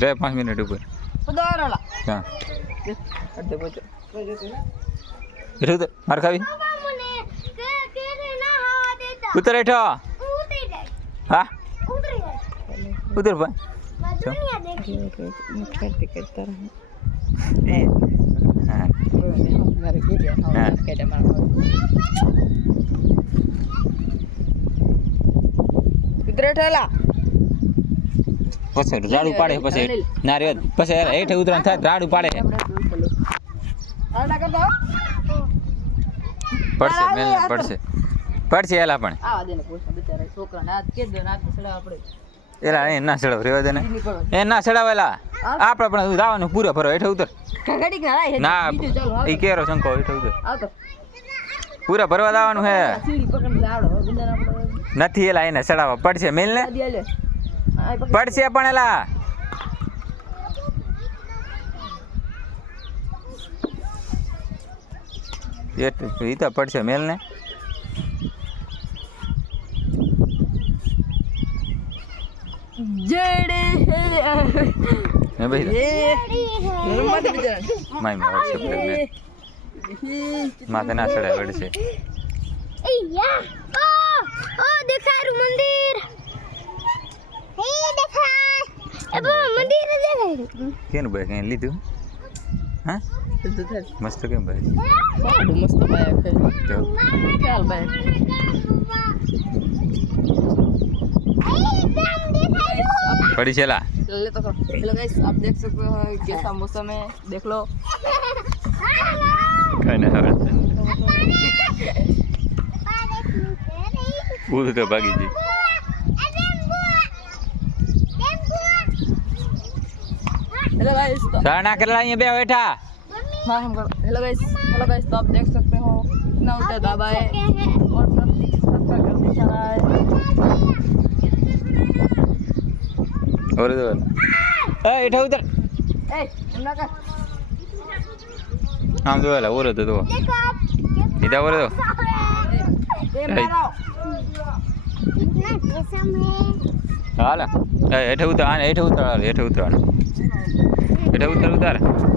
रे 5 मिनट ऊपर हाँ उतर मार खावी उतर बैठो हाँ उतर भाई પછી રાડું પાડે પછી ના રે પછી હેઠે ઉતરણ થાય રાડું પાડે પડશે મેલ પડશે પડશે એલા પણ એલા એ ના ચડાવ રેવા દે ને એ ના ચડાવેલા આપણે પણ જવાનું પૂરો ભરો હેઠે ઉતર ના ઈ કેરો શંકો હેઠે ઉતર પૂરા ભરવા જવાનું હે નથી એલા એને ચડાવવા પડશે મેલ ને પડશે પણ એલા ઈ તો પડશે મેલ ને जड़े मैं भाई माई में व्हाट्सएप कर ले माते ना चढ़ा वड़ से या ओ देखा रू मंदिर हे देखा अब मंदिर देखा केन भाई केन लीधु हां मस्त केम भाई मस्त भाई तो चल भाई पड़ी चला ले तो हेलो गाइस आप देख सकते हो कैसा मौसम है देख लो कहने हवे वो तो भागी जी हेलो गाइस साना करला ये बे बैठा हां हम हेलो गाइस तो आप देख सकते हो कितना ऊंचा ढाबा है और सब करने चला है और दो ए इठा उतर ए ना कर हम दो वाला और दो इधर और दो ए मारो इतना कसम है हाल ए इठा उतर इठा उतर इठा उतर इठा उतर उतर